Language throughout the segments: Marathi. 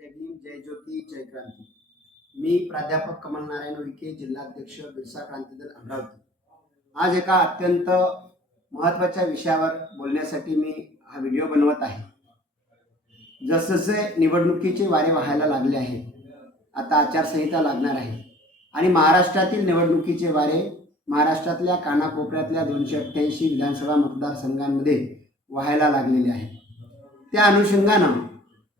जय भीम जय ज्योती जय क्रांती. मी प्राध्यापक कमल नारायण विखे जिल्हाध्यक्ष बिरसा क्रांती दल अमरावती. आज एका अत्यंत महत्त्वाच्या विषयावर बोलण्यासाठी मी हा व्हिडिओ बनवत आहे. जसजसे निवडणुकीचे वारे व्हायला लागले आहेत आता आचारसंहिता लागणार आहे. आणि महाराष्ट्रातील निवडणुकीचे वारे महाराष्ट्रातल्या कानाकोपऱ्यातल्या दोनशे अठ्ठ्याऐंशी विधानसभा मतदारसंघांमध्ये व्हायला लागलेले आहे त्या अनुषंगानं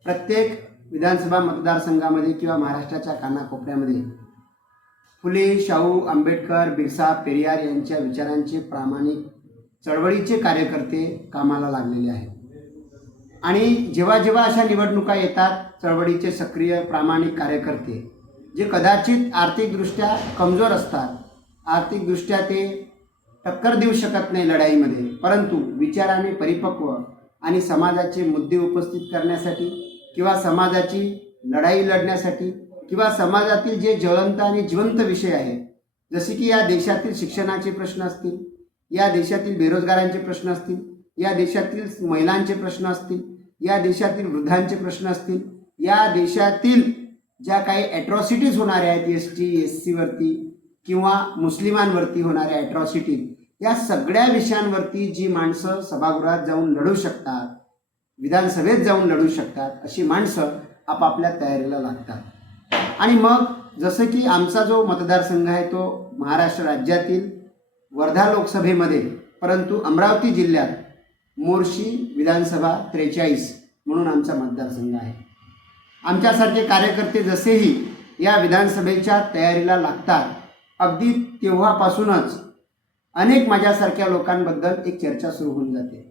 प्रत्येक विधानसभा मतदारसंघामध्ये किंवा महाराष्ट्राच्या कानाकोपऱ्यामध्ये. फुले शाहू आंबेडकर बिरसा पेरियार यांच्या विचारांचे प्रामाणिक चळवळीचे कार्यकर्ते कामाला लागलेले आहेत. आणि जेव्हा जेव्हा अशा निवडणुका येतात चळवळीचे सक्रिय प्रामाणिक कार्यकर्ते जे कदाचित आर्थिकदृष्ट्या कमजोर असतात आर्थिकदृष्ट्या ते टक्कर देऊ शकत नाही लढाईमध्ये परंतु विचाराने परिपक्व आणि समाजाचे मुद्दे उपस्थित करण्यासाठी किंवा समाजाची लढाई लढण्यासाठी किंवा समाजातील जे ज्वलंत आणि जिवंत विषय आहेत जसे की या देशातील शिक्षणाचे प्रश्न असतील या देशातील बेरोजगारांचे प्रश्न असतील या देशातील महिलांचे प्रश्न असतील या देशातील वृद्धांचे प्रश्न असतील या देशातील ज्या काही ॲट्रॉसिटीज होणाऱ्या आहेत एस टी एस सीवरती किंवा मुस्लिमांवरती होणाऱ्या ॲट्रॉसिटीज या सगळ्या विषयांवरती जी माणसं सभागृहात जाऊन लढू शकतात विधानसभेत जाऊन लढू शकतात अशी माणसं आपापल्या तयारीला लागतात. आणि मग जसं की आमचा जो मतदारसंघ आहे तो महाराष्ट्र राज्यातील वर्धा लोकसभेमध्ये परंतु अमरावती जिल्ह्यात मोर्शी विधानसभा त्रेचाळीस म्हणून आमचा मतदारसंघ आहे. आमच्यासारखे कार्यकर्ते जसेही या विधानसभेच्या तयारीला लागतात अगदी तेव्हापासूनच अनेक माझ्यासारख्या लोकांबद्दल एक चर्चा सुरू होऊन जाते.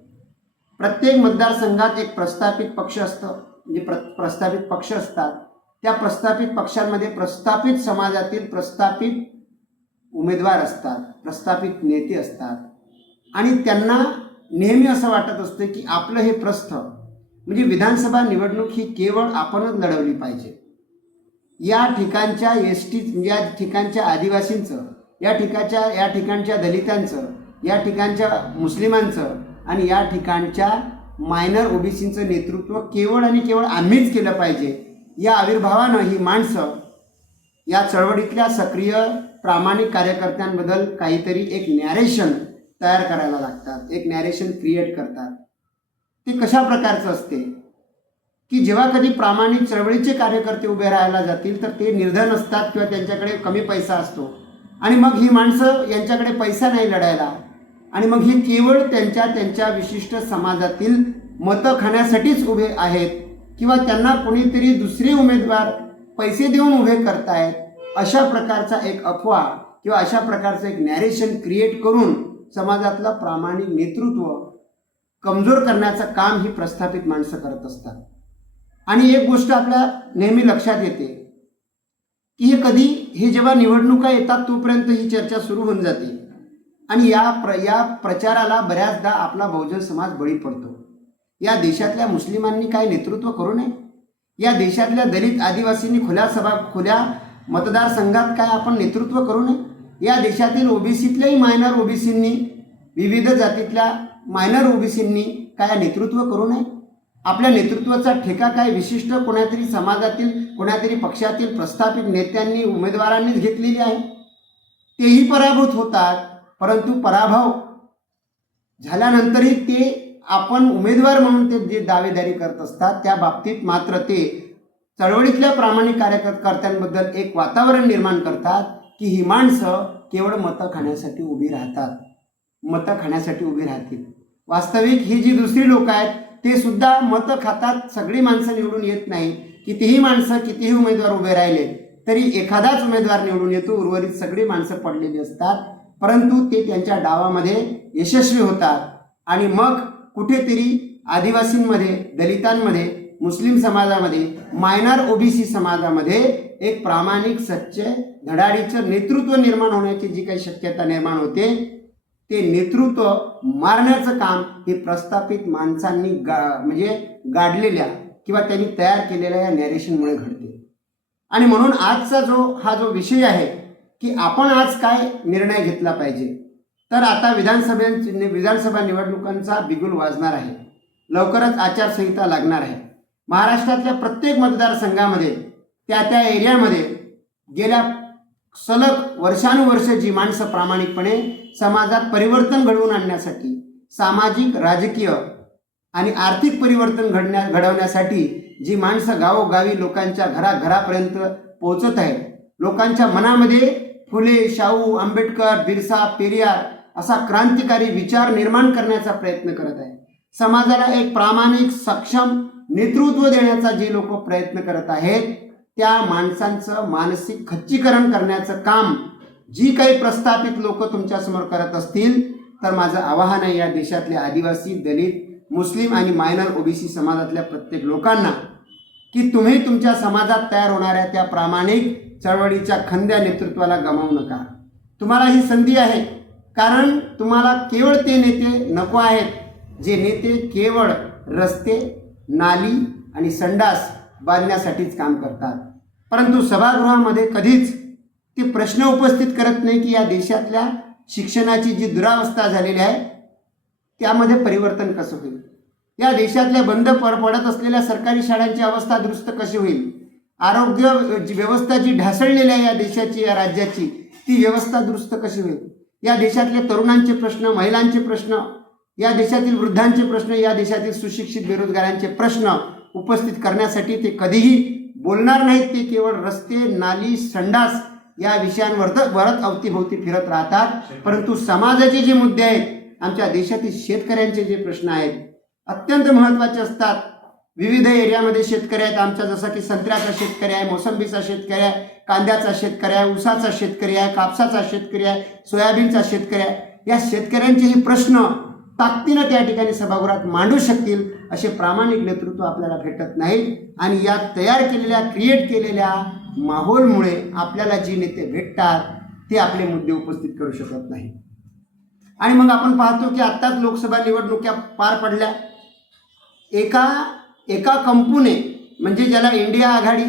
प्रत्येक मतदारसंघात एक प्रस्थापित पक्ष असतं. म्हणजे प्र प्रस्थापित पक्ष असतात. त्या प्रस्थापित पक्षांमध्ये प्रस्थापित समाजातील प्रस्थापित उमेदवार असतात. प्रस्थापित नेते असतात. आणि त्यांना नेहमी असं वाटत असतं की आपलं हे प्रस्थ म्हणजे विधानसभा निवडणूक ही केवळ आपणच लढवली पाहिजे. या ठिकाणच्या एस टी या ठिकाणच्या आदिवासींचं या ठिकाणच्या या ठिकाणच्या दलितांचं या ठिकाणच्या मुस्लिमांचं आणि या ठिकाणच्या मायनर ओबीसींचं नेतृत्व केवळ आणि केवळ आम्हीच केलं पाहिजे. या आविर्भावानं ही माणसं या चळवळीतल्या सक्रिय प्रामाणिक कार्यकर्त्यांबद्दल काहीतरी एक नॅरेशन तयार करायला लागतात. एक नॅरेशन क्रिएट करतात. ते कशा प्रकारचं असते? की जेव्हा कधी प्रामाणिक चळवळीचे कार्यकर्ते उभे राहायला जातील तर ते निर्धन असतात किंवा त्यांच्याकडे कमी पैसा असतो. आणि मग ही माणसं यांच्याकडे पैसा नाही लढायला. आणि मग हे केवळ त्यांच्या त्यांच्या विशिष्ट समाजातील मतं खाण्यासाठीच उभे आहेत किंवा त्यांना कोणीतरी दुसरे उमेदवार पैसे देऊन उभे करतायत अशा प्रकारचा एक अफवा किंवा अशा प्रकारचं एक नॅरेशन क्रिएट करून समाजातलं प्रामाणिक नेतृत्व कमजोर करण्याचं काम ही प्रस्थापित माणसं करत असतात. आणि एक गोष्ट आपल्या नेहमी लक्षात येते की हे कधी हे जेव्हा निवडणुका येतात तोपर्यंत ही चर्चा सुरू होऊन जाते. आणि या प्र या प्रचाराला बऱ्याचदा आपला बहुजन समाज बळी पडतो. या देशातल्या मुस्लिमांनी काय नेतृत्व करू नये? या देशातल्या दलित आदिवासींनी खुल्या सभा खुल्या मतदारसंघात काय आपण नेतृत्व करू नये? या देशातील ओबीसीतल्याही मायनर ओबीसींनी विविध जातीतल्या मायनर ओबीसींनी काय नेतृत्व करू नये? आपल्या नेतृत्वाचा ठेका काय विशिष्ट कोणातरी समाजातील कोणातरी पक्षातील प्रस्थापित नेत्यांनी उमेदवारांनीच घेतलेली आहे? तेही पराभूत होतात. परंतु पराभव झाल्यानंतरही ते आपण उमेदवार म्हणून ते जे दावेदारी करत असतात त्या बाबतीत मात्र ते चळवळीतल्या प्रामाणिक कार्यकर्त्यांबद्दल एक वातावरण निर्माण करतात की ही माणसं केवळ मतं खाण्यासाठी उभी राहतात. मतं खाण्यासाठी उभी राहतील. वास्तविक ही जी दुसरी लोक आहेत ते सुद्धा मतं खातात सगळी माणसं निवडून येत नाही. कितीही माणसं कितीही उमेदवार उभे राहिले तरी एखादाच उमेदवार निवडून येतो उर्वरित सगळी माणसं पडलेली असतात. परंतु ते त्यांच्या डावामध्ये यशस्वी होतात. आणि मग कुठेतरी आदिवासींमध्ये दलितांमध्ये मुस्लिम समाजामध्ये मायनर ओबीसी समाजामध्ये एक प्रामाणिक सच्चे धडाडीचं नेतृत्व निर्माण होण्याची जी काही शक्यता निर्माण होते ते नेतृत्व मारण्याचं काम हे प्रस्थापित माणसांनी गा म्हणजे गाडलेल्या किंवा त्यांनी तयार केलेल्या या नॅरेशनमुळे घडते. आणि म्हणून आजचा जो हा जो विषय आहे की आपण आज काय निर्णय घेतला पाहिजे? तर आता विधानसभे विधानसभा निवडणुकांचा बिगुल वाजणार आहे. लवकरच आचारसंहिता लागणार आहे. महाराष्ट्रातल्या प्रत्येक मतदारसंघामध्ये त्या त्या एरियामध्ये गेल्या सलग वर्षानुवर्ष जी माणसं प्रामाणिकपणे समाजात परिवर्तन घडवून आणण्यासाठी सामाजिक राजकीय आणि आर्थिक परिवर्तन घडण्या घडवण्यासाठी जी माणसं गावोगावी लोकांच्या घराघरापर्यंत पोहोचत आहेत लोकांच्या मनामध्ये फुले शाहू आंबेडकर बिरसा पेरियार असा क्रांतिकारी विचार निर्माण करण्याचा प्रयत्न करत आहे. समाजाला एक प्रामाणिक सक्षम नेतृत्व देण्याचा जे लोक प्रयत्न करत आहेत त्या माणसांचं मानसिक खच्चीकरण करण्याचं काम जी काही प्रस्थापित लोक तुमच्यासमोर करत असतील तर माझं आवाहन आहे या देशातले आदिवासी दलित मुस्लिम आणि मायनर ओबीसी समाजातल्या प्रत्येक लोकांना की तुम्ही तुमच्या समाजात तयार होणाऱ्या त्या प्रामाणिक चळवळीच्या खंद्या नेतृत्वाला गमावू नका. तुम्हाला ही संधी आहे. कारण तुम्हाला केवळ ते नेते नको आहेत. जे नेते केवळ रस्ते नाली आणि संडास बांधण्यासाठीच काम करतात. परंतु सभागृहामध्ये कधीच ते प्रश्न उपस्थित करत नाही की या देशातल्या शिक्षणाची जी दुरावस्था झालेली आहे त्यामध्ये परिवर्तन कसं होईल? या देशातल्या बंद पर पडत असलेल्या सरकारी शाळांची अवस्था दुरुस्त कशी होईल? आरोग्य जी व्यवस्था जी ढासळलेली आहे या देशाची या राज्याची ती व्यवस्था दुरुस्त कशी होईल? या देशातले तरुणांचे प्रश्न महिलांचे प्रश्न या देशातील वृद्धांचे प्रश्न या देशातील सुशिक्षित बेरोजगारांचे प्रश्न उपस्थित करण्यासाठी ते कधीही बोलणार नाहीत. ते केवळ रस्ते नाली संडास या विषयांवर वरत अवतीभोवती फिरत राहतात. परंतु समाजाचे जे मुद्दे आहेत आमच्या देशातील शेतकऱ्यांचे जे प्रश्न आहेत अत्यंत महत्त्वाचे असतात. विविध एरियामध्ये शेतकरी आहेत. आमच्या जसं की संत्र्याचा शेतकरी आहे मोसंबीचा शेतकरी आहे कांद्याचा शेतकरी आहे ऊसाचा शेतकरी आहे कापसाचा शेतकरी आहे सोयाबीनचा शेतकरी आहे. या शेतकऱ्यांचेही प्रश्न ताकदीनं त्या ठिकाणी सभागृहात मांडू शकतील असे प्रामाणिक नेतृत्व आपल्याला भेटत नाही आणि या तयार केलेल्या क्रिएट केलेल्या माहोलमुळे आपल्याला जी नेते भेटतात ते आपले मुद्दे उपस्थित करू शकत नाही आणि मग आपण पाहतो की आत्ताच लोकसभा निवडणुक्या पार पडल्या. एका एका कंपूने म्हणजे ज्याला इंडिया आघाडी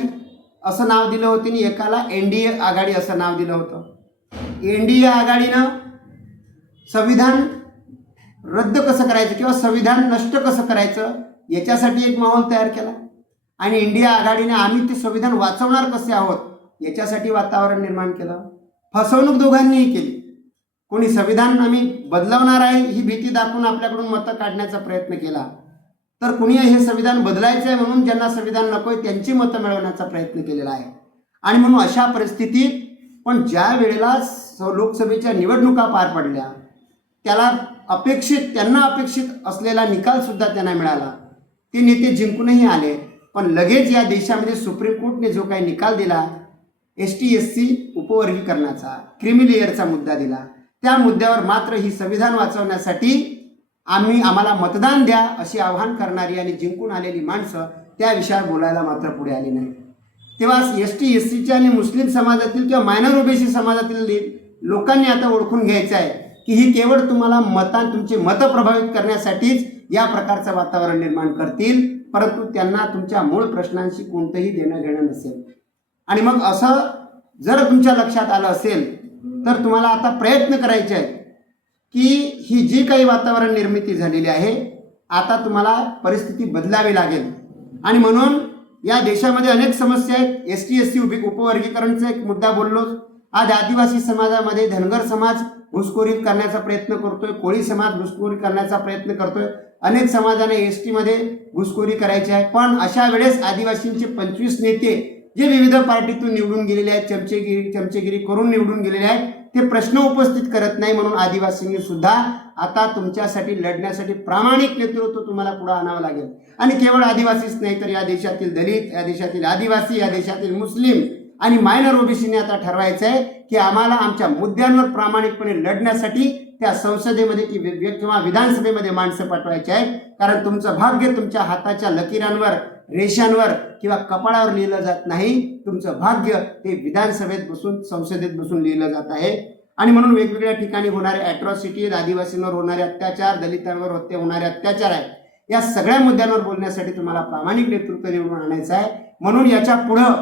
असं नाव दिलं होतं आणि एकाला एन डी ए आघाडी असं नाव दिलं होतं. एन डी ए आघाडीनं संविधान रद्द कसं करायचं किंवा संविधान नष्ट कसं करायचं याच्यासाठी एक माहोल तयार केला. आणि इंडिया आघाडीने आम्ही ते संविधान वाचवणार कसे आहोत याच्यासाठी वातावरण निर्माण केलं. फसवणूक दोघांनीही केली. कोणी संविधान आम्ही बदलवणार आहे ही भीती दाखवून आपल्याकडून मतं काढण्याचा प्रयत्न केला. तर कुणी हे संविधान बदलायचं आहे म्हणून ज्यांना संविधान नको आहे त्यांची मतं मिळवण्याचा प्रयत्न केलेला आहे. आणि म्हणून अशा परिस्थितीत पण ज्या वेळेला लोकसभेच्या निवडणुका पार पडल्या त्याला अपेक्षित त्यांना अपेक्षित असलेला निकालसुद्धा त्यांना मिळाला. ते नेते जिंकूनही आले पण लगेच या देशामध्ये सुप्रीम कोर्टने जो काही निकाल दिला एस टी एस सी उपवर्गीकरणाचा क्रिमिलेअरचा मुद्दा दिला. त्या मुद्द्यावर मात्र ही संविधान वाचवण्यासाठी आम्ही आम्हाला मतदान द्या अशी आव्हान करणारी आणि जिंकून आलेली माणसं त्या विषयावर बोलायला मात्र पुढे आली नाही तेव्हा एस टी एस सीच्या आणि मुस्लिम समाजातील किंवा मायनर ओबीसी समाजातील लोकांनी आता ओळखून घ्यायचं आहे की ही केवळ तुम्हाला मतां तुमचे मतं प्रभावित करण्यासाठीच या प्रकारचं वातावरण निर्माण करतील परंतु त्यांना तुमच्या मूळ प्रश्नांशी कोणतंही देणं घेणं नसेल. आणि मग असं जर तुमच्या लक्षात आलं असेल तर तुम्हाला आता प्रयत्न करायचे आहेत. की ही जी काही वातावरण निर्मिती झालेली आहे आता तुम्हाला परिस्थिती बदलावी लागेल. आणि म्हणून या देशामध्ये अनेक समस्या आहेत. एस टी एस सी उभी उपवर्गीकरणचा एक मुद्दा बोललो. आज आदिवासी समाजामध्ये धनगर समाज घुसखोरी करण्याचा प्रयत्न करतोय. कोळी समाज घुसखोरी करण्याचा प्रयत्न करतोय. अनेक समाजाने एस टीमध्ये घुसखोरी करायची आहे. पण अशा वेळेस आदिवासींचे पंचवीस नेते जे विविध पार्टीतून निवडून गेलेले आहेत चमचेगिरी चमचेगिरी करून निवडून गेलेले आहेत ते प्रश्न उपस्थित करत नाही म्हणून आदिवासींनी सुद्धा आता तुमच्यासाठी लढण्यासाठी प्रामाणिक नेतृत्व तुम्हाला पुढे आणावं लागेल. आणि केवळ आदिवासीच नाही तर या देशातील दलित या देशातील आदिवासी या देशातील मुस्लिम आणि मायनर ओबीसीने आता ठरवायचं आहे की आम्हाला आमच्या मुद्द्यांवर प्रामाणिकपणे लढण्यासाठी त्या संसदेमध्ये कि किंवा विधानसभेमध्ये माणसं पाठवायची आहेत. कारण तुमचं भाग्य तुमच्या हाताच्या लकीरांवर रेषांवर किंवा कपाळावर लिहिलं जात नाही. तुमचं भाग्य हे विधानसभेत बसून संसदेत बसून लिहिलं जात आहे. आणि म्हणून वेगवेगळ्या ठिकाणी होणारे अॅट्रॉसिटीज आदिवासींवर होणारे अत्याचार दलितांवर होते होणारे अत्याचार आहे या सगळ्या मुद्द्यांवर बोलण्यासाठी तुम्हाला प्रामाणिक नेतृत्व निवडून आणायचं आहे. म्हणून याच्या पुढं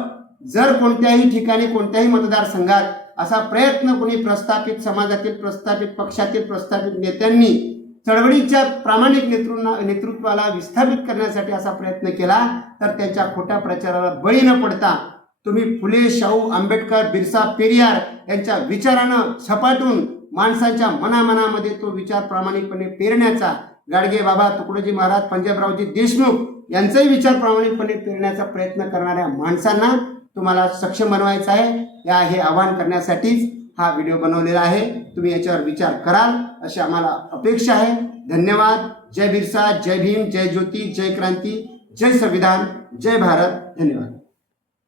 जर कोणत्याही ठिकाणी कोणत्याही मतदारसंघात असा प्रयत्न कोणी प्रस्थापित समाजातील प्रस्थापित पक्षातील प्रस्थापित नेत्यांनी चळवळीच्या प्रामाणिक नेतृना नेतृत्वाला विस्थापित करण्यासाठी असा प्रयत्न केला तर त्यांच्या खोट्या प्रचाराला बळी न पडता तुम्ही फुले शाहू आंबेडकर बिरसा पेरियार यांच्या विचारानं झपाटून माणसांच्या मनामनामध्ये तो विचार प्रामाणिकपणे पेरण्याचा गाडगे बाबा तुकडोजी महाराज पंजाबरावजी देशमुख यांचाही विचार प्रामाणिकपणे पेरण्याचा प्रयत्न करणाऱ्या माणसांना तुम्हाला सक्षम बनवायचं आहे. या हे आवाहन करण्यासाठीच हा व्हिडिओ बनवलेला आहे. तुम्ही याच्यावर विचार कराल अशी आम्हाला अपेक्षा आहे. धन्यवाद. जय बिरसा जय भीम जय ज्योती जय क्रांती जय संविधान जय भारत. धन्यवाद.